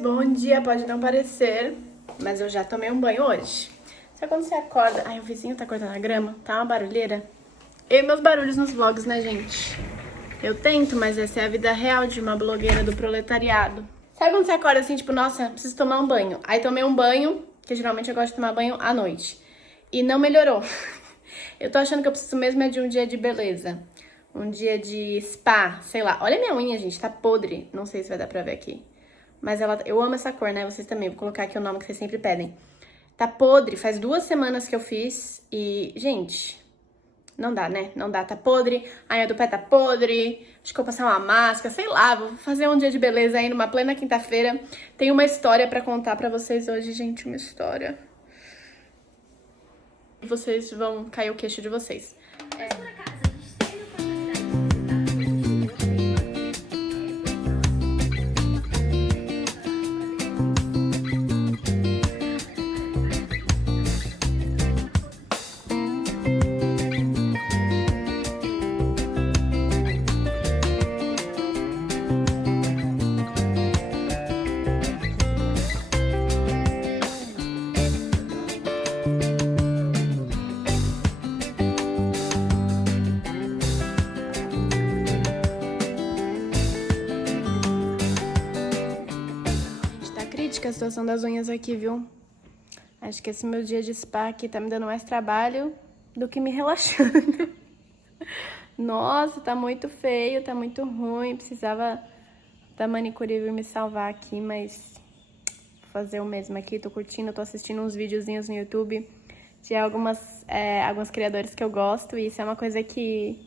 bom dia, pode não parecer, mas eu já tomei um banho hoje. Sabe quando você acorda, ai, o vizinho tá cortando a grama, tá uma barulheira? Eu e meus barulhos nos vlogs, né, gente? Eu tento, mas essa é a vida real de uma blogueira do proletariado. Sabe quando você acorda assim, tipo, nossa, preciso tomar um banho? Aí tomei um banho, que geralmente eu gosto de tomar banho à noite, e não melhorou. Eu tô achando que eu preciso mesmo é de um dia de beleza. Um dia de spa, sei lá. Olha a minha unha, gente, tá podre. Não sei se vai dar pra ver aqui. Mas eu amo essa cor, né? Vocês também. Vou colocar aqui o nome que vocês sempre pedem. Tá podre. Faz 2 semanas que eu fiz. E, gente, não dá, né? Não dá. Tá podre. A unha do pé tá podre. Acho que eu vou passar uma máscara. Sei lá. Vou fazer um dia de beleza aí numa plena quinta-feira. Tem uma história pra contar pra vocês hoje, gente. Uma história. Vocês vão cair o queixo de vocês. A situação das unhas aqui, viu? Acho que esse meu dia de spa aqui tá me dando mais trabalho do que me relaxando. Nossa, tá muito feio, tá muito ruim. Precisava da manicure vir me salvar aqui, mas vou fazer o mesmo aqui. Tô curtindo, tô assistindo uns videozinhos no YouTube de alguns criadores que eu gosto. E isso é uma coisa que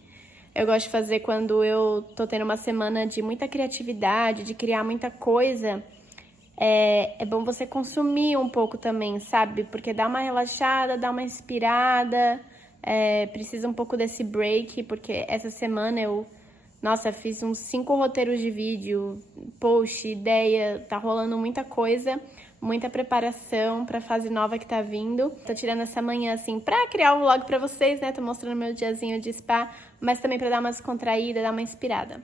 eu gosto de fazer quando eu tô tendo uma semana de muita criatividade, de criar muita coisa. É bom você consumir um pouco também, sabe? Porque dá uma relaxada, dá uma inspirada, precisa um pouco desse break, porque essa semana nossa, fiz uns 5 roteiros de vídeo, post, ideia, tá rolando muita coisa, muita preparação pra fase nova que tá vindo. Tô tirando essa manhã, assim, pra criar o vlog pra vocês, né? Tô mostrando meu diazinho de spa, mas também pra dar uma descontraída, dar uma inspirada.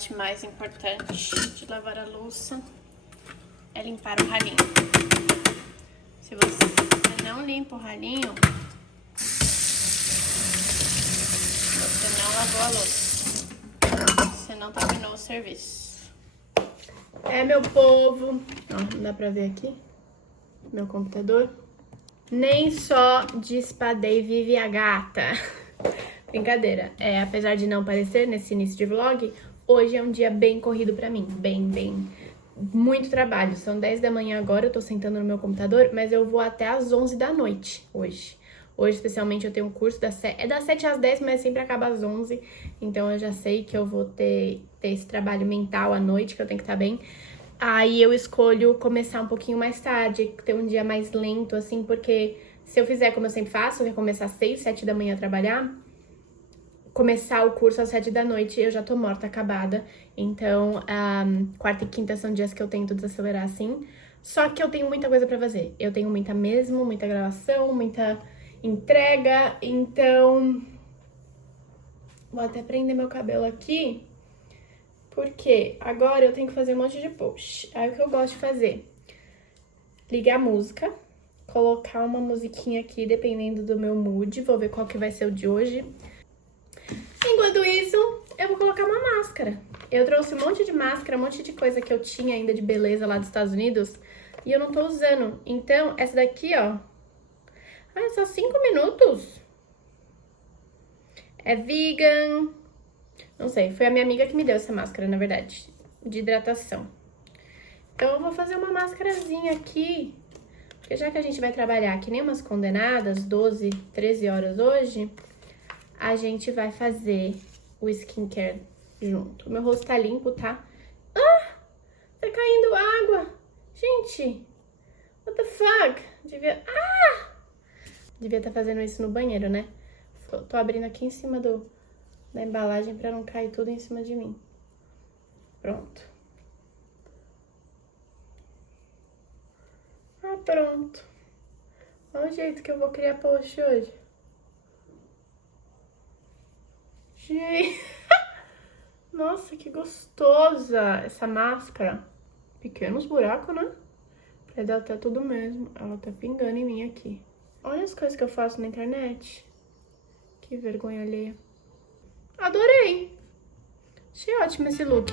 parte mais importante de lavar a louça é limpar o ralinho. Se você não limpa o ralinho, você não lavou a louça. Você não terminou o serviço. É, meu povo. Ó, não dá pra ver aqui. Meu computador. Nem só de espadei vive a gata. Brincadeira. Apesar de não parecer nesse início de vlog, hoje é um dia bem corrido pra mim. Bem. Muito trabalho. São 10 da manhã agora, eu tô sentando no meu computador, mas eu vou até às 11 da noite hoje. Hoje, especialmente, eu tenho um curso das 7 às 10, mas sempre acaba às 11. Então, eu já sei que eu vou ter esse trabalho mental à noite, que eu tenho que estar bem. Aí, eu escolho começar um pouquinho mais tarde, ter um dia mais lento, assim, porque se eu fizer como eu sempre faço, que é começar às 6, 7 da manhã a trabalhar, começar o curso às 7 da noite, eu já tô morta, acabada. Então, quarta e quinta são dias que eu tento desacelerar, assim. Só que eu tenho muita coisa pra fazer. Eu tenho muita gravação, muita entrega. Então, vou até prender meu cabelo aqui, porque agora eu tenho que fazer um monte de post. Aí, o que eu gosto de fazer? Ligar a música, colocar uma musiquinha aqui, dependendo do meu mood. Vou ver qual que vai ser o de hoje. Enquanto isso, eu vou colocar uma máscara. Eu trouxe um monte de máscara, um monte de coisa que eu tinha ainda de beleza lá dos Estados Unidos e eu não tô usando. Então, essa daqui, ó. É só 5 minutos. É vegan. Não sei, foi a minha amiga que me deu essa máscara, na verdade, de hidratação. Então, eu vou fazer uma máscarazinha aqui, porque já que a gente vai trabalhar que nem umas condenadas, 12, 13 horas hoje, a gente vai fazer o skincare junto. O meu rosto tá limpo, tá? Ah! Tá caindo água! Gente! What the fuck? Devia estar fazendo isso no banheiro, né? Tô abrindo aqui em cima da embalagem pra não cair tudo em cima de mim. Pronto. Pronto. Olha o jeito que eu vou criar post hoje. Gente, nossa, que gostosa essa máscara. Pequenos buracos, né? Pra dar até tudo mesmo. Ela tá pingando em mim aqui. Olha as coisas que eu faço na internet. Que vergonha alheia. Adorei. Achei ótimo esse look.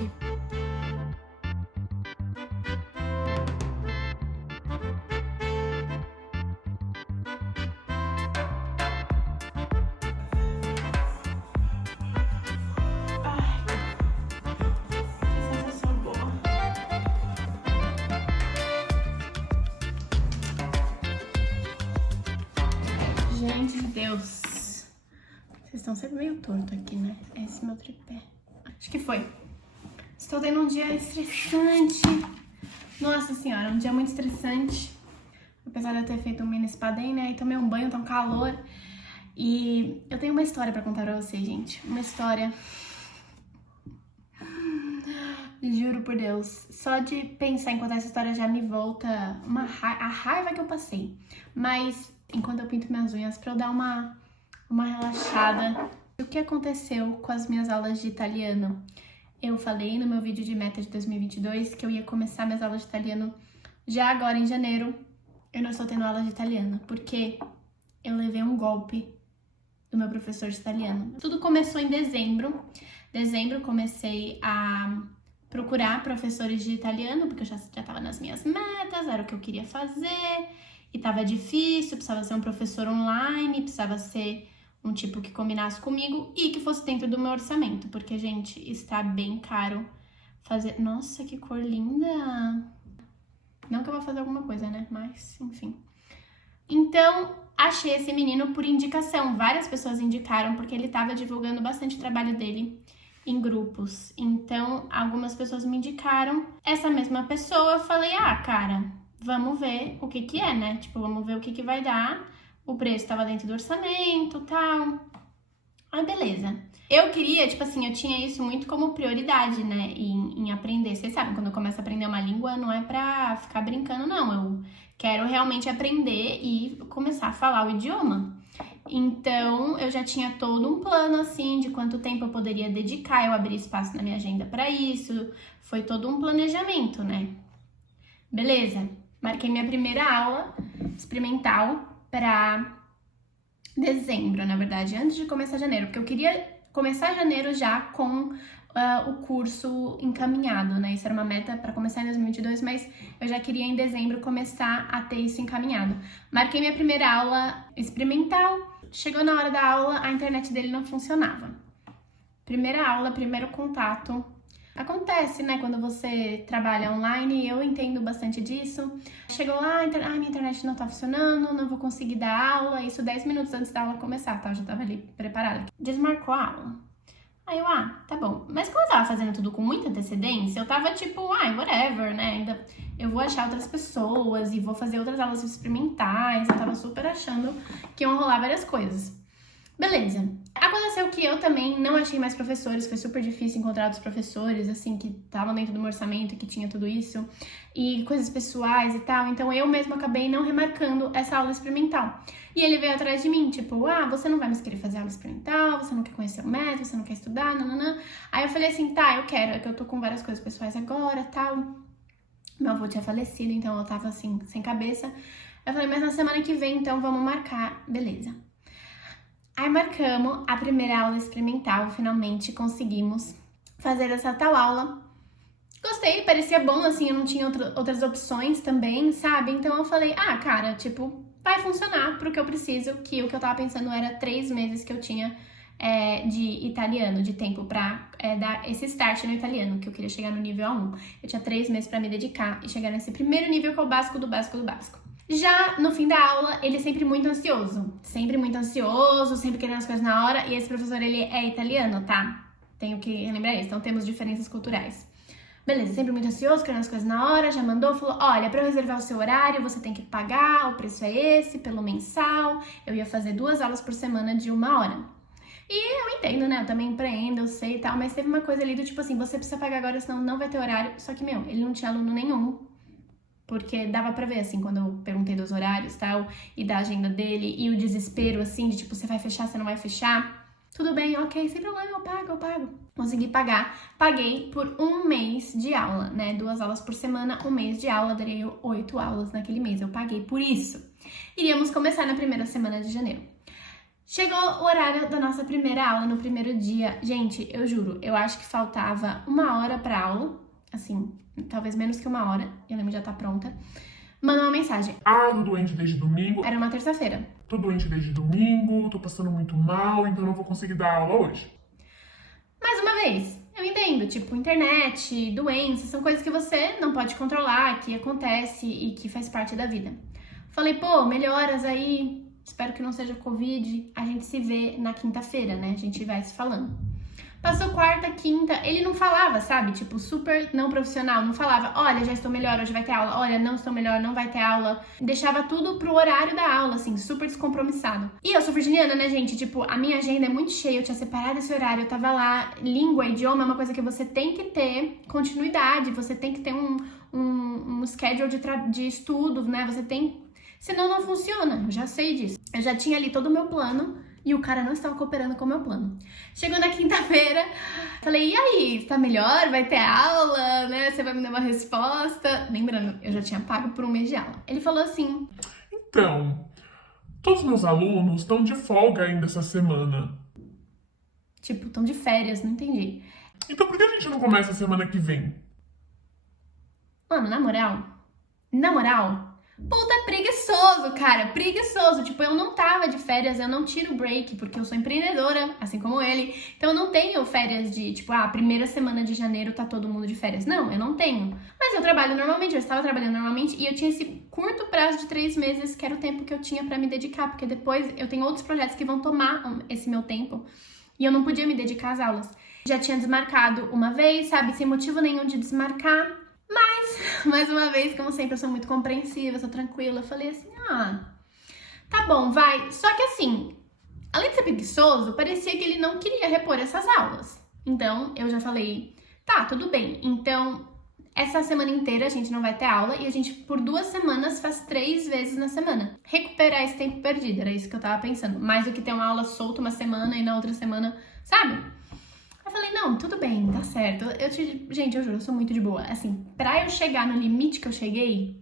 Gente de Deus. Vocês estão sempre meio torto aqui, né? Esse é meu tripé. Acho que foi. Estou tendo um dia estressante. Nossa senhora, um dia muito estressante. Apesar de eu ter feito um mini spa-day, né? E tomei um banho, tá um calor. E eu tenho uma história pra contar pra vocês, gente. Uma história... Juro por Deus. Só de pensar em contar essa história já me volta a raiva que eu passei. Mas... enquanto eu pinto minhas unhas, pra eu dar uma relaxada. O que aconteceu com as minhas aulas de italiano? Eu falei no meu vídeo de meta de 2022 que eu ia começar minhas aulas de italiano já agora em janeiro. Eu não estou tendo aula de italiano, porque eu levei um golpe do meu professor de italiano. Tudo começou em dezembro. Dezembro comecei a procurar professores de italiano, porque eu já estava nas minhas metas, era o que eu queria fazer. E tava difícil, precisava ser um professor online, precisava ser um tipo que combinasse comigo e que fosse dentro do meu orçamento, porque, gente, está bem caro fazer... Nossa, que cor linda! Não que eu vou fazer alguma coisa, né? Mas, enfim. Então, achei esse menino por indicação. Várias pessoas indicaram, porque ele tava divulgando bastante o trabalho dele em grupos. Então, algumas pessoas me indicaram. Essa mesma pessoa, eu falei, cara... vamos ver o que que é, né? Tipo, vamos ver o que que vai dar. O preço estava dentro do orçamento, tal. Ah, beleza. Eu queria, tipo assim, eu tinha isso muito como prioridade, né? Em aprender. Vocês sabem, quando eu começo a aprender uma língua, não é pra ficar brincando, não. Eu quero realmente aprender e começar a falar o idioma. Então, eu já tinha todo um plano, assim, de quanto tempo eu poderia dedicar. Eu abri espaço na minha agenda pra isso. Foi todo um planejamento, né? Beleza. Marquei minha primeira aula experimental pra dezembro, na verdade, antes de começar janeiro, porque eu queria começar janeiro já com o curso encaminhado, né? Isso era uma meta para começar em 2022, mas eu já queria em dezembro começar a ter isso encaminhado. Marquei minha primeira aula experimental, chegou na hora da aula, a internet dele não funcionava. Primeira aula, primeiro contato. Acontece, né, quando você trabalha online, eu entendo bastante disso. Chegou lá, minha internet não tá funcionando, não vou conseguir dar aula, isso 10 minutos antes da aula começar, tá? Eu já tava ali preparada. Desmarcou a aula. Aí eu, tá bom. Mas como eu tava fazendo tudo com muita antecedência, eu tava tipo, whatever, né? Ainda eu vou achar outras pessoas e vou fazer outras aulas experimentais. Eu tava super achando que iam rolar várias coisas. Beleza. Aconteceu que eu também não achei mais professores, foi super difícil encontrar outros professores, assim, que estavam dentro do meu orçamento, que tinha tudo isso, e coisas pessoais e tal, então eu mesma acabei não remarcando essa aula experimental. E ele veio atrás de mim, tipo, você não vai mais querer fazer aula experimental, você não quer conhecer o método, você não quer estudar, nananã. Aí eu falei assim, tá, eu quero, é que eu tô com várias coisas pessoais agora, tal. Meu avô tinha falecido, então eu tava assim, sem cabeça. Eu falei, mas na semana que vem, então, vamos marcar, beleza. Aí marcamos a primeira aula experimental, finalmente conseguimos fazer essa tal aula. Gostei, parecia bom, assim, eu não tinha outras opções também, sabe? Então eu falei, cara, tipo, vai funcionar pro que eu preciso, que o que eu tava pensando era 3 meses que eu tinha de italiano, de tempo pra dar esse start no italiano, que eu queria chegar no nível A1. Eu tinha 3 meses pra me dedicar e chegar nesse primeiro nível que é o básico do básico do básico. Já no fim da aula, ele é sempre muito ansioso, sempre querendo as coisas na hora, e esse professor, ele é italiano, tá? Tenho que relembrar isso, então temos diferenças culturais. Beleza, sempre muito ansioso, querendo as coisas na hora, já mandou, falou, olha, pra eu reservar o seu horário, você tem que pagar, o preço é esse, pelo mensal, eu ia fazer 2 aulas por semana de 1 hora. E eu entendo, né, eu também empreendo, eu sei e tal, mas teve uma coisa ali do tipo assim, você precisa pagar agora, senão não vai ter horário, só que, ele não tinha aluno nenhum. Porque dava pra ver, assim, quando eu perguntei dos horários e tal, e da agenda dele, e o desespero, assim, de tipo, você vai fechar, você não vai fechar. Tudo bem, ok, sem problema, eu pago. Consegui pagar. Paguei por 1 mês de aula, né? 2 aulas por semana, 1 mês de aula, daria 8 aulas naquele mês. Eu paguei por isso. Iríamos começar na primeira semana de janeiro. Chegou o horário da nossa primeira aula, no primeiro dia. Gente, eu juro, eu acho que faltava 1 hora pra aula, assim, talvez menos que 1 hora, eu lembro de já tá pronta. Mandou uma mensagem. Tô doente desde domingo. Era uma terça-feira. Tô doente desde domingo, tô passando muito mal, então não vou conseguir dar aula hoje. Mais uma vez, eu entendo, tipo, internet, doenças, são coisas que você não pode controlar, que acontece e que faz parte da vida. Falei, pô, melhoras aí, espero que não seja Covid, a gente se vê na quinta-feira, né? A gente vai se falando. Passou quarta, quinta, ele não falava, sabe? Tipo, super não profissional, não falava, olha, já estou melhor, hoje vai ter aula, olha, não estou melhor, não vai ter aula. Deixava tudo pro horário da aula, assim, super descompromissado. E eu sou virginiana, né, gente? Tipo, a minha agenda é muito cheia, eu tinha separado esse horário, eu tava lá, língua, idioma é uma coisa que você tem que ter continuidade, você tem que ter um schedule de estudos, né? Você tem... Senão não funciona, eu já sei disso. Eu já tinha ali todo o meu plano, e o cara não estava cooperando com o meu plano. Chegou na quinta-feira, falei, e aí, tá melhor? Vai ter aula, né? Você vai me dar uma resposta? Lembrando, eu já tinha pago por 1 mês de aula. Ele falou assim... Então, todos os meus alunos estão de folga ainda essa semana. Tipo, estão de férias, não entendi. Então por que a gente não começa a semana que vem? Mano, na moral... Puta, preguiçoso, cara, preguiçoso. Tipo, eu não tava de férias, eu não tiro break, porque eu sou empreendedora, assim como ele. Então eu não tenho férias de, tipo, primeira semana de janeiro tá todo mundo de férias. Não, eu não tenho. Mas eu trabalho normalmente, eu estava trabalhando normalmente e eu tinha esse curto prazo de 3 meses, que era o tempo que eu tinha pra me dedicar, porque depois eu tenho outros projetos que vão tomar esse meu tempo e eu não podia me dedicar às aulas. Já tinha desmarcado uma vez, sabe, sem motivo nenhum de desmarcar. Mas, mais uma vez, como sempre, eu sou muito compreensiva, sou tranquila. Eu falei assim, tá bom, vai. Só que assim, além de ser preguiçoso, parecia que ele não queria repor essas aulas. Então, eu já falei, tá, tudo bem. Então, essa semana inteira a gente não vai ter aula e a gente, por 2 semanas, faz 3 vezes na semana. Recuperar esse tempo perdido, era isso que eu tava pensando. Mais do que ter uma aula solta uma semana e na outra semana, sabe? Eu falei, não, tudo bem, tá certo. Gente, eu juro, eu sou muito de boa. Assim, pra eu chegar no limite que eu cheguei,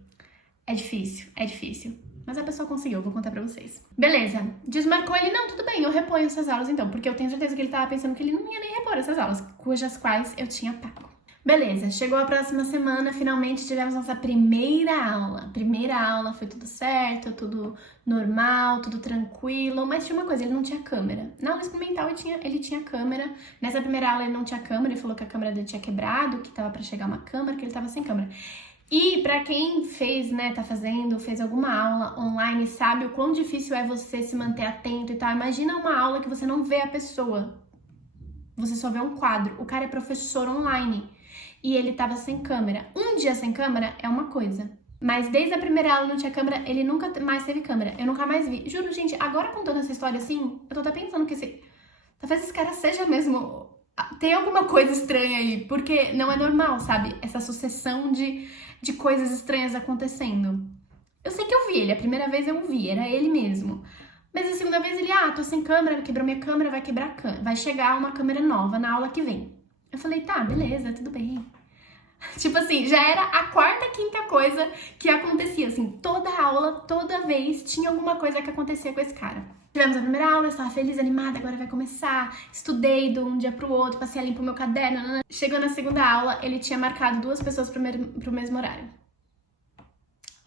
É difícil, é difícil. Mas a pessoa conseguiu, eu vou contar pra vocês. Beleza, desmarcou ele, não, tudo bem, eu reponho essas aulas então, porque eu tenho certeza que ele tava pensando que ele não ia nem repor essas aulas, cujas quais eu tinha pago. Beleza, chegou a próxima semana, finalmente tivemos nossa primeira aula. Primeira aula, foi tudo certo, tudo normal, tudo tranquilo, mas tinha uma coisa, ele não tinha câmera. Na aula experimental ele tinha câmera, nessa primeira aula ele não tinha câmera, ele falou que a câmera dele tinha quebrado, que tava pra chegar uma câmera, que ele tava sem câmera. E pra quem fez, né, fez alguma aula online, sabe o quão difícil é você se manter atento e tal. Imagina uma aula que você não vê a pessoa, você só vê um quadro. O cara é professor online e ele tava sem câmera. Um dia sem câmera é uma coisa, mas desde a primeira aula não tinha câmera, ele nunca mais teve câmera. Eu nunca mais vi. Juro, gente, agora contando essa história assim, eu tô até pensando que talvez esse cara seja mesmo... Tem alguma coisa estranha aí, porque não é normal, sabe? Essa sucessão de coisas estranhas acontecendo. Eu sei que eu vi ele, a primeira vez eu o vi, era ele mesmo. Mas a segunda vez ele, tô sem câmera, quebrou minha câmera, vai quebrar a câmera. Vai chegar uma câmera nova na aula que vem. Eu falei, tá, beleza, tudo bem. Tipo assim, já era a quarta, quinta coisa que acontecia, assim, toda aula, toda vez tinha alguma coisa que acontecia com esse cara. Tivemos a primeira aula, eu estava feliz, animada, agora vai começar. Estudei de um dia pro outro, passei a limpo meu caderno. Nanana. Chegou na segunda aula, ele tinha marcado 2 pessoas pro mesmo horário.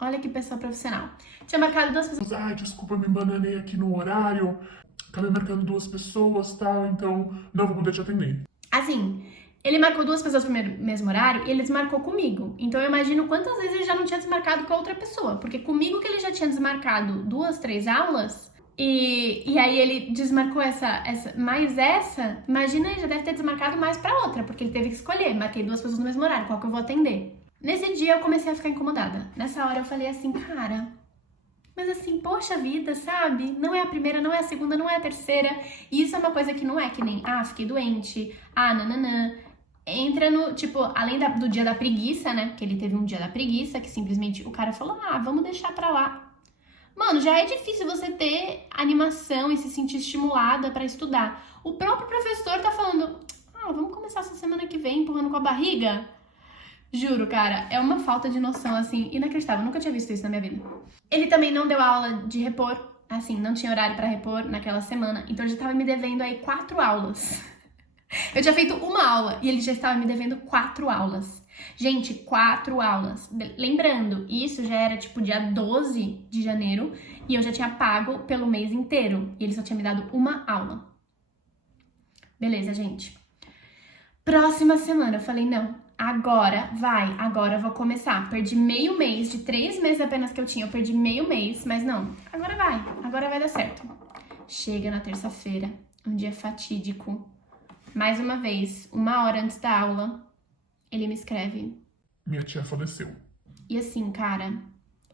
Olha que pessoa profissional. Tinha marcado 2 pessoas. Ai, desculpa, me embananei aqui no horário. Acabei marcando 2 pessoas, tá? Então não vou poder te atender. Assim, ele marcou 2 pessoas pro mesmo horário e ele desmarcou comigo. Então eu imagino quantas vezes ele já não tinha desmarcado com a outra pessoa. Porque comigo que ele já tinha desmarcado 2, 3 aulas... E aí ele desmarcou mais essa, imagina, ele já deve ter desmarcado mais pra outra, porque ele teve que escolher, marquei 2 pessoas no mesmo horário, qual que eu vou atender? Nesse dia eu comecei a ficar incomodada. Nessa hora eu falei assim, cara, mas assim, poxa vida, sabe? Não é a primeira, não é a segunda, não é a terceira. E isso é uma coisa que não é que nem, fiquei doente, nananã. Entra no, tipo, além do dia da preguiça, né? Que ele teve um dia da preguiça, que simplesmente o cara falou, vamos deixar pra lá. Mano, já é difícil você ter animação e se sentir estimulada pra estudar. O próprio professor tá falando, vamos começar essa semana que vem empurrando com a barriga? Juro, cara, é uma falta de noção, assim, inacreditável. Eu nunca tinha visto isso na minha vida. Ele também não deu aula de repor, assim, não tinha horário pra repor naquela semana, então ele já tava me devendo aí 4 aulas. Eu tinha feito uma aula e ele já estava me devendo 4 aulas. Gente, 4 aulas. Lembrando, isso já era tipo dia 12 de janeiro e eu já tinha pago pelo mês inteiro. E ele só tinha me dado uma aula. Beleza, gente. Próxima semana eu falei, não, agora eu vou começar. Perdi meio mês, de 3 meses apenas que eu tinha, eu perdi meio mês, mas não, agora vai dar certo. Chega na terça-feira, um dia fatídico. Mais uma vez, 1 hora antes da aula, ele me escreve. Minha tia faleceu. E assim, cara,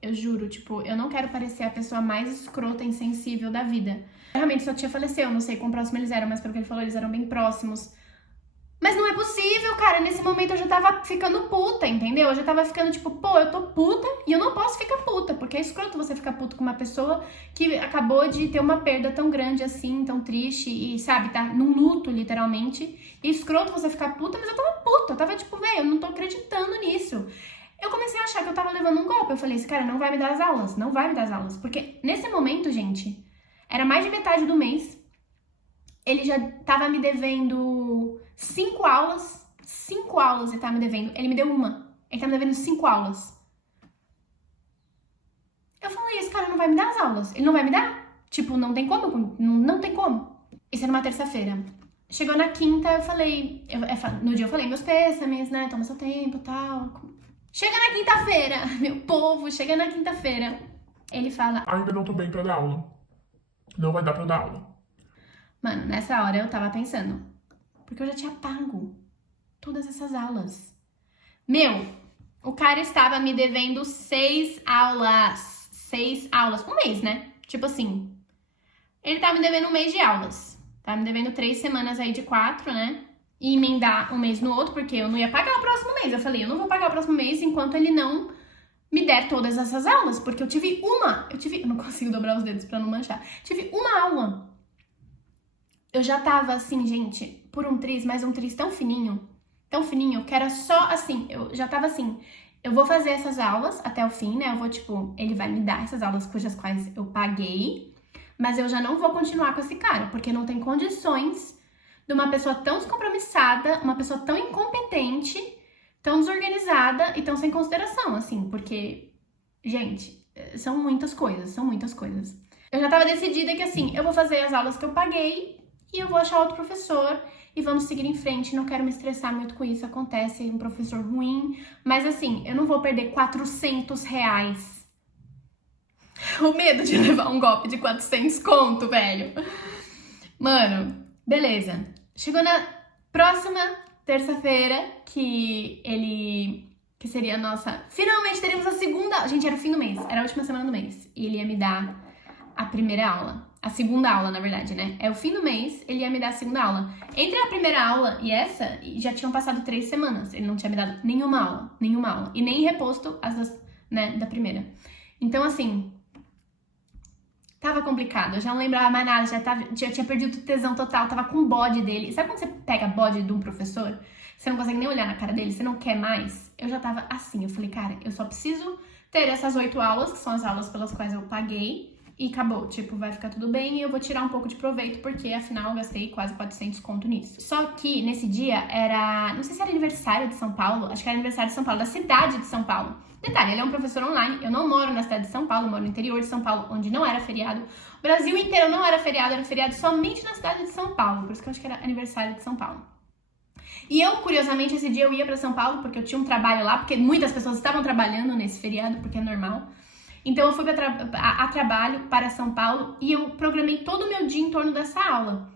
eu juro, tipo, eu não quero parecer a pessoa mais escrota e insensível da vida. Realmente, sua tia faleceu, não sei quão próximo eles eram, mas pelo que ele falou, eles eram bem próximos. Mas não é possível, cara. Nesse momento eu já tava ficando puta, entendeu? Eu já tava ficando tipo, pô, eu tô puta e eu não posso ficar puta, porque é escroto você ficar puto com uma pessoa que acabou de ter uma perda tão grande assim, tão triste e, sabe, tá num luto, literalmente. E é escroto você ficar puta, mas eu tava puta. Eu tava tipo, velho, eu não tô acreditando nisso. Eu comecei a achar que eu tava levando um golpe. Eu falei, esse cara não vai me dar as aulas, não vai me dar as aulas. Porque nesse momento, gente, era mais de metade do mês. Ele já tava me devendo 5 aulas. 5 aulas ele tava me devendo. Ele me deu uma. Ele tá me devendo 5 aulas. Eu falei, esse cara não vai me dar as aulas. Ele não vai me dar? Tipo, não tem como. Não tem como. Isso era uma terça-feira. Chegou na quinta, eu falei... no dia eu falei, meus pêsames, né? Toma seu tempo e tal. Chega na quinta-feira, meu povo. Chega na quinta-feira. Ele fala... Ainda não tô bem pra dar aula. Não vai dar pra dar aula. Mano, nessa hora eu tava pensando, porque eu já tinha pago todas essas aulas. Meu, o cara estava me devendo 6 aulas. 6 aulas. Um mês, né? Tipo assim, ele tava me devendo um mês de aulas. Tava me devendo 3 semanas aí de 4, né? E emendar um mês no outro, porque eu não ia pagar o próximo mês. Eu falei, eu não vou pagar o próximo mês enquanto ele não me der todas essas aulas. Porque eu tive uma. Eu não consigo dobrar os dedos pra não manchar. Tive uma aula. Eu já tava assim, gente, por um triz, mas um triz tão fininho, que era só assim, eu já tava assim, eu vou fazer essas aulas até o fim, né? Eu vou, tipo, ele vai me dar essas aulas cujas quais eu paguei, mas eu já não vou continuar com esse cara, porque não tem condições de uma pessoa tão descompromissada, uma pessoa tão incompetente, tão desorganizada e tão sem consideração, assim, porque, gente, são muitas coisas, são muitas coisas. Eu já tava decidida que, assim, eu vou fazer as aulas que eu paguei e eu vou achar outro professor e vamos seguir em frente. Não quero me estressar muito com isso, acontece, um professor ruim, mas, assim, eu não vou perder R$400. O medo de levar um golpe de 400 conto, velho. Mano, beleza. Chegou na próxima terça-feira que seria a nossa... Finalmente teríamos a segunda... Gente, era o fim do mês, era a última semana do mês. E ele ia me dar a primeira aula. A segunda aula, na verdade, né? É o fim do mês, ele ia me dar a segunda aula. Entre a primeira aula e essa, já tinham passado 3 semanas. Ele não tinha me dado nenhuma aula. E nem reposto as das, né, da primeira. Então, assim... Tava complicado, eu já não lembrava mais nada, já tinha perdido o tesão total, tava com o bode dele. Sabe quando você pega bode de um professor? Você não consegue nem olhar na cara dele, você não quer mais? Eu já tava assim, eu falei, cara, eu só preciso ter essas 8 aulas, que são as aulas pelas quais eu paguei, e acabou, tipo, vai ficar tudo bem e eu vou tirar um pouco de proveito, porque afinal eu gastei quase 400 conto nisso. Só que nesse dia era, não sei se era aniversário de São Paulo, acho que era aniversário de São Paulo, da cidade de São Paulo. Detalhe, ele é um professor online, eu não moro na cidade de São Paulo, eu moro no interior de São Paulo, onde não era feriado. O Brasil inteiro não era feriado somente na cidade de São Paulo, por isso que eu acho que era aniversário de São Paulo. E eu, curiosamente, esse dia eu ia pra São Paulo, porque eu tinha um trabalho lá, porque muitas pessoas estavam trabalhando nesse feriado, porque é normal. Então eu fui a trabalho para São Paulo e eu programei todo o meu dia em torno dessa aula.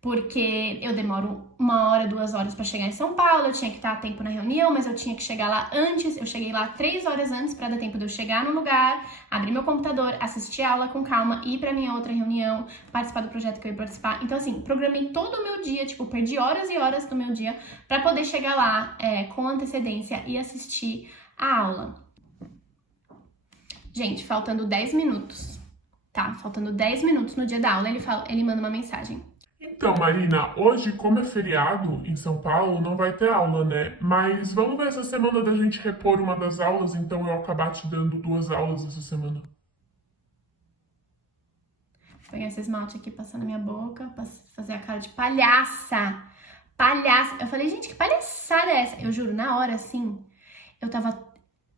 Porque eu demoro 1 hora, 2 horas para chegar em São Paulo, eu tinha que estar a tempo na reunião, mas eu tinha que chegar lá antes. Eu cheguei lá 3 horas antes para dar tempo de eu chegar no lugar, abrir meu computador, assistir a aula com calma, ir para minha outra reunião, participar do projeto que eu ia participar. Então, assim, programei todo o meu dia, tipo, perdi horas e horas do meu dia para poder chegar lá com antecedência e assistir a aula. Gente, faltando 10 minutos, tá? Faltando 10 minutos no dia da aula, ele manda uma mensagem. Então, Marina, hoje, como é feriado em São Paulo, não vai ter aula, né? Mas vamos ver essa semana da gente repor uma das aulas, então eu acabar te dando 2 aulas essa semana. Vou pegar esse esmalte aqui, passar na minha boca, fazer a cara de palhaça. Palhaça. Eu falei, gente, que palhaçada é essa? Eu juro, na hora, assim,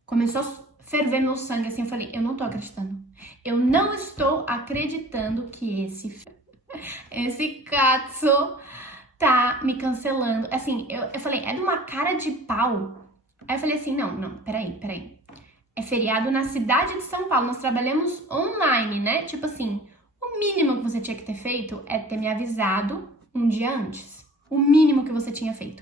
começou a ferver meu sangue, assim, eu falei, eu não tô acreditando. Eu não estou acreditando que esse Katsu tá me cancelando. Assim, eu falei, é de uma cara de pau. Aí eu falei assim, não, peraí. É feriado na cidade de São Paulo, nós trabalhamos online, né? Tipo assim, o mínimo que você tinha que ter feito é ter me avisado um dia antes. O mínimo que você tinha feito.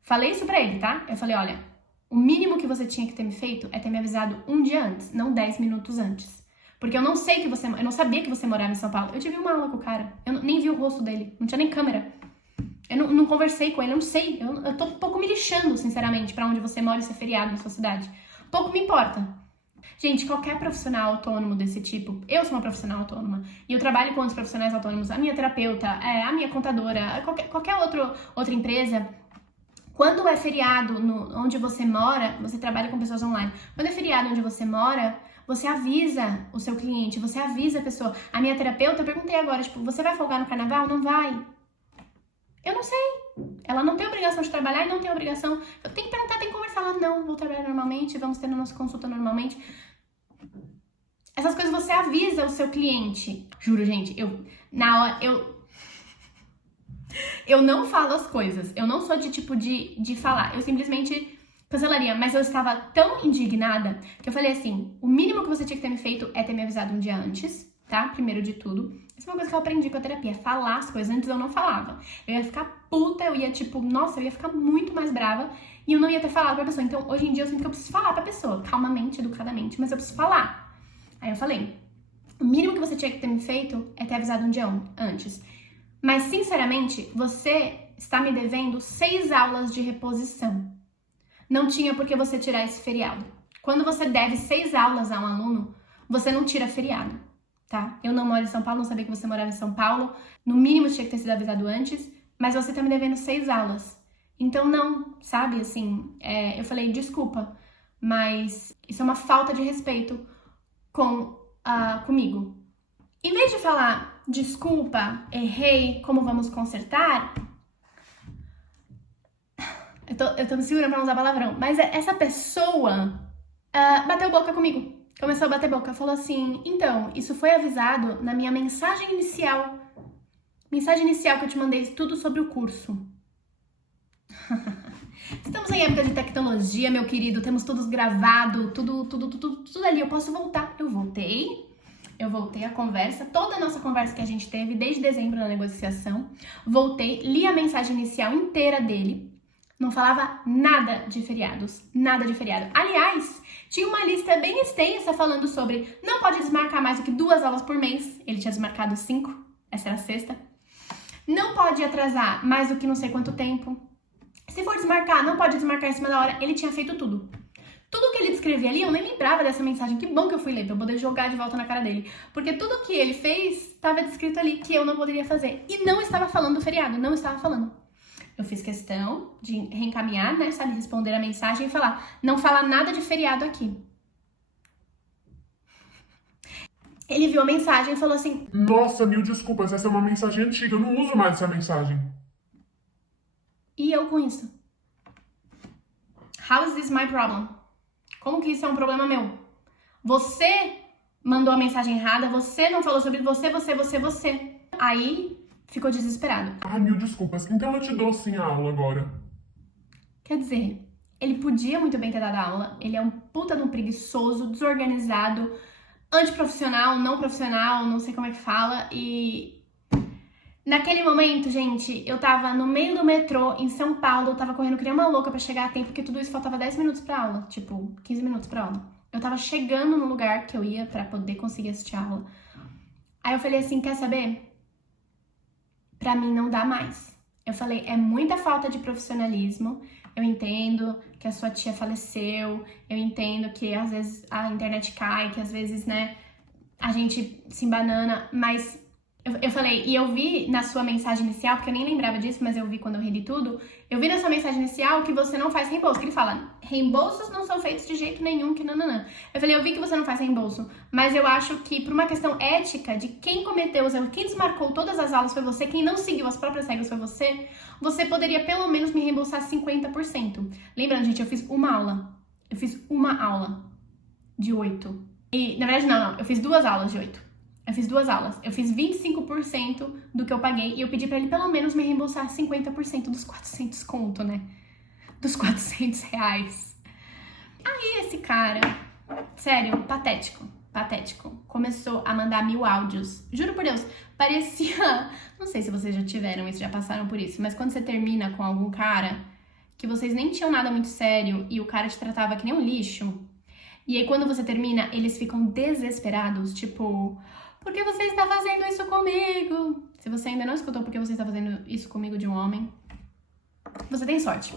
Falei isso pra ele, tá? Eu falei, olha, o mínimo que você tinha que ter me feito é ter me avisado um dia antes, não 10 minutos antes. Porque eu não sabia que você morava em São Paulo. Eu tive uma aula com o cara, eu nem vi o rosto dele, não tinha nem câmera. Eu não conversei com ele, eu não sei. Eu tô um pouco me lixando, sinceramente, pra onde você mora e ser feriado na sua cidade. Pouco me importa. Gente, qualquer profissional autônomo desse tipo, eu sou uma profissional autônoma, e eu trabalho com outros profissionais autônomos, a minha terapeuta, a minha contadora, qualquer outra empresa. Quando é feriado onde você mora, você trabalha com pessoas online. Quando é feriado onde você mora, você avisa o seu cliente, você avisa a pessoa. A minha terapeuta, eu perguntei agora, tipo, você vai folgar no carnaval? Não vai. Eu não sei. Ela não tem obrigação de trabalhar e não tem obrigação... Eu tenho que perguntar, tenho que conversar. Ela, não, vou trabalhar normalmente, vamos ter a nossa consulta normalmente. Essas coisas você avisa o seu cliente. Juro, gente, eu não falo as coisas. Eu não sou de tipo de falar. Eu simplesmente cancelaria. Mas eu estava tão indignada que eu falei assim, o mínimo que você tinha que ter me feito é ter me avisado um dia antes, tá? Primeiro de tudo. Isso é uma coisa que eu aprendi com a terapia. Falar as coisas. Antes eu não falava. Eu ia ficar puta, eu ia tipo... Nossa, eu ia ficar muito mais brava. E eu não ia ter falado pra pessoa. Então, hoje em dia, eu sinto que eu preciso falar pra pessoa. Calmamente, educadamente. Mas eu preciso falar. Aí eu falei, o mínimo que você tinha que ter me feito é ter avisado um dia antes. Mas, sinceramente, você está me devendo 6 aulas de reposição. Não tinha por que você tirar esse feriado. Quando você deve 6 aulas a um aluno, você não tira feriado, tá? Eu não moro em São Paulo, não sabia que você morava em São Paulo. No mínimo, tinha que ter sido avisado antes, mas você está me devendo 6 aulas. Então, não, sabe, assim, eu falei, desculpa, mas isso é uma falta de respeito comigo. Em vez de falar, desculpa, errei, como vamos consertar? Eu tô me segurando pra não usar palavrão, mas essa pessoa bateu boca comigo. Começou a bater boca, falou assim, então, isso foi avisado na minha mensagem inicial. Mensagem inicial que eu te mandei tudo sobre o curso. Estamos em época de tecnologia, meu querido, temos tudo gravado, tudo ali, eu posso voltar. Eu voltei a conversa, toda a nossa conversa que a gente teve desde dezembro na negociação. Voltei, li a mensagem inicial inteira dele. Não falava nada de feriados, nada de feriado. Aliás, tinha uma lista bem extensa falando sobre não pode desmarcar mais do que 2 aulas por mês. Ele tinha desmarcado 5, essa era a sexta. Não pode atrasar mais do que não sei quanto tempo. Se for desmarcar, não pode desmarcar em cima da hora. Ele tinha feito tudo. Tudo que ele descrevia ali, eu nem lembrava dessa mensagem. Que bom que eu fui ler, pra eu poder jogar de volta na cara dele. Porque tudo que ele fez estava descrito ali que eu não poderia fazer. E não estava falando do feriado, não estava falando. Eu fiz questão de reencaminhar, né, sabe, responder a mensagem e falar, não fala nada de feriado aqui. Ele viu a mensagem e falou assim, Nossa, mil desculpas, essa é uma mensagem antiga, eu não uso mais essa mensagem. e eu com isso? How is this my problem? Como que isso é um problema meu? Você mandou a mensagem errada, você não falou sobre você. Aí ficou desesperado. Ai, mil desculpas, então eu te dou sim a aula agora. Quer dizer, ele podia muito bem ter dado aula, ele é um puta de um preguiçoso, desorganizado, antiprofissional, não profissional, não sei como é que fala, e naquele momento, gente, eu tava no meio do metrô em São Paulo, eu tava correndo que nem uma louca pra chegar a tempo, porque tudo isso faltava 10 minutos pra aula, tipo, 15 minutos pra aula. Eu tava chegando no lugar que eu ia pra poder conseguir assistir a aula. Aí eu falei assim, quer saber? Pra mim não dá mais. Eu falei, é muita falta de profissionalismo, eu entendo que a sua tia faleceu, eu entendo que às vezes a internet cai, que às vezes, né, a gente se embanana, mas eu falei, e eu vi na sua mensagem inicial, porque eu nem lembrava disso, mas eu vi quando eu reli tudo, eu vi na sua mensagem inicial que você não faz reembolso, que ele fala, reembolsos não são feitos de jeito nenhum, que nananã. Eu falei, eu vi que você não faz reembolso, mas eu acho que por uma questão ética de quem cometeu os erros, quem desmarcou todas as aulas foi você, quem não seguiu as próprias regras foi você, você poderia pelo menos me reembolsar 50%. Lembrando, gente, eu fiz uma aula de 8. E, na verdade, não, eu fiz 2 aulas de 8. Eu fiz 2 aulas. Eu fiz 25% do que eu paguei e eu pedi pra ele pelo menos me reembolsar 50% dos 400 conto, né? Dos 400 reais. Aí esse cara, sério, patético, começou a mandar 1000 áudios. Juro por Deus, parecia... Não sei se vocês já tiveram isso, já passaram por isso, mas quando você termina com algum cara que vocês nem tinham nada muito sério e o cara te tratava que nem um lixo, e aí quando você termina, eles ficam desesperados, tipo... Por que você está fazendo isso comigo? Se você ainda não escutou por que você está fazendo isso comigo de um homem, você tem sorte.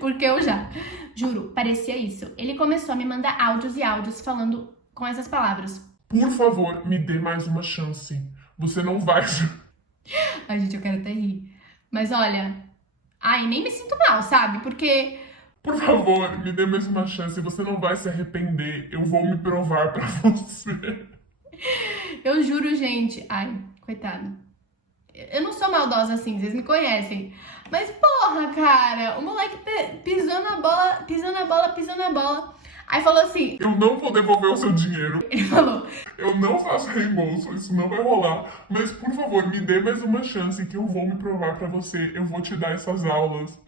Porque eu já. Juro, parecia isso. Ele começou a me mandar áudios e áudios falando com essas palavras. Por favor, me dê mais uma chance. Você não vai... Ai, gente, eu quero até rir. Mas olha... Ai, nem me sinto mal, sabe? Porque... Por favor, me dê mais uma chance. Você não vai se arrepender. Eu vou me provar pra você. Eu juro, gente... Ai, coitado. Eu não sou maldosa assim, vocês me conhecem. Mas porra, cara, o moleque pisou na bola. Aí falou assim... Eu não vou devolver o seu dinheiro. Ele falou... Eu não faço reembolso, isso não vai rolar. Mas, por favor, me dê mais uma chance que eu vou me provar pra você. Eu vou te dar essas aulas.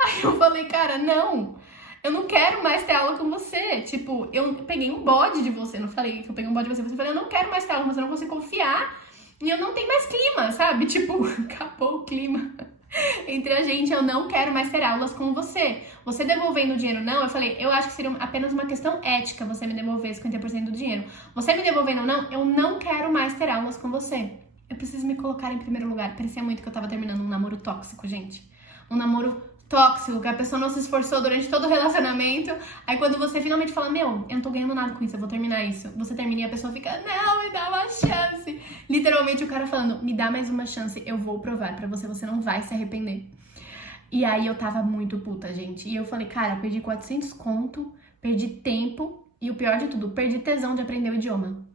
Aí eu falei, cara, não... Eu não quero mais ter aula com você. Tipo, eu peguei um bode de você. Não falei que eu peguei um bode de você. Eu falei, eu não quero mais ter aula com você. Eu não consigo confiar. E eu não tenho mais clima, sabe? Tipo, acabou o clima entre a gente. Eu não quero mais ter aulas com você. Você devolvendo o dinheiro, não. Eu falei, eu acho que seria apenas uma questão ética você me devolver 50% do dinheiro. Você me devolvendo, não. Eu não quero mais ter aulas com você. Eu preciso me colocar em primeiro lugar. Parecia muito que eu tava terminando um namoro tóxico, gente. Um namoro tóxico, que a pessoa não se esforçou durante todo o relacionamento. Aí quando você finalmente fala, meu, eu não tô ganhando nada com isso, eu vou terminar isso. Você termina e a pessoa fica, não, me dá uma chance. Literalmente o cara falando, me dá mais uma chance, eu vou provar pra você, você não vai se arrepender. E aí eu tava muito puta, gente. E eu falei, cara, eu perdi 400 conto perdi tempo e o pior de tudo, perdi tesão de aprender o idioma.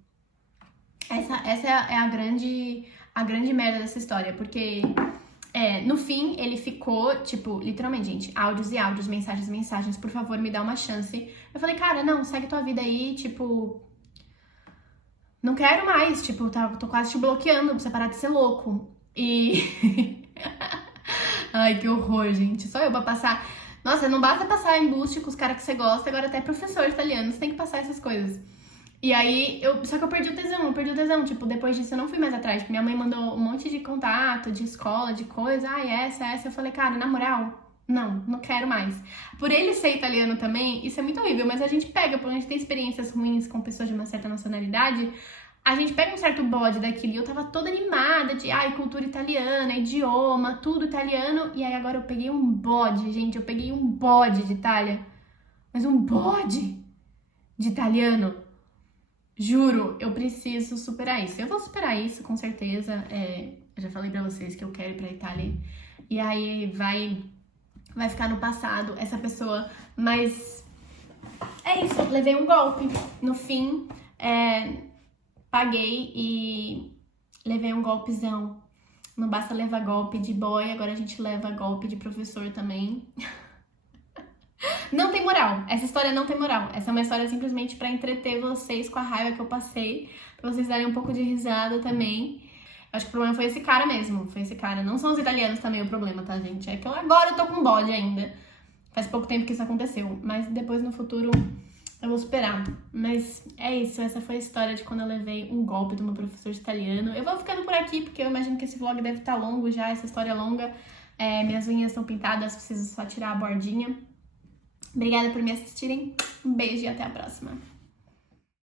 Essa é a grande merda dessa história, porque no fim ele ficou, tipo, literalmente, gente, áudios e áudios, mensagens e mensagens, por favor, me dá uma chance. Eu falei, cara, não, segue tua vida aí, tipo, não quero mais, tipo, tô quase te bloqueando pra você parar de ser louco. E... Ai, que horror, gente, só eu pra passar... Nossa, não basta passar embuste com os caras que você gosta, agora até professor italiano, você tem que passar essas coisas. E aí, só que eu perdi o tesão, tipo, depois disso eu não fui mais atrás. Minha mãe mandou um monte de contato, de escola, de coisa, essa. Eu falei, cara, na moral, não quero mais. Por ele ser italiano também, isso é muito horrível, mas a gente pega, porque a gente tem experiências ruins com pessoas de uma certa nacionalidade, a gente pega um certo bode daquilo, e eu tava toda animada de, cultura italiana, idioma, tudo italiano, e aí agora eu peguei um bode, gente, eu peguei um bode de Itália, mas um bode de italiano. Juro, eu preciso superar isso. Eu vou superar isso, com certeza. Eu já falei pra vocês que eu quero ir pra Itália, e aí vai ficar no passado essa pessoa, mas é isso, levei um golpe. No fim, paguei e levei um golpezão. Não basta levar golpe de boy, agora a gente leva golpe de professor também. Não tem moral, essa história não tem moral. Essa é uma história simplesmente pra entreter vocês com a raiva que eu passei, pra vocês darem um pouco de risada também. Acho que o problema foi esse cara mesmo, Não são os italianos também o problema, tá, gente? É que agora eu tô com bode ainda. Faz pouco tempo que isso aconteceu, mas depois no futuro eu vou superar. Mas é isso, essa foi a história de quando eu levei um golpe do meu professor de italiano. Eu vou ficando por aqui, porque eu imagino que esse vlog deve estar longo já, essa história é longa. Minhas unhas estão pintadas, preciso só tirar a bordinha. Obrigada por me assistirem, um beijo e até a próxima.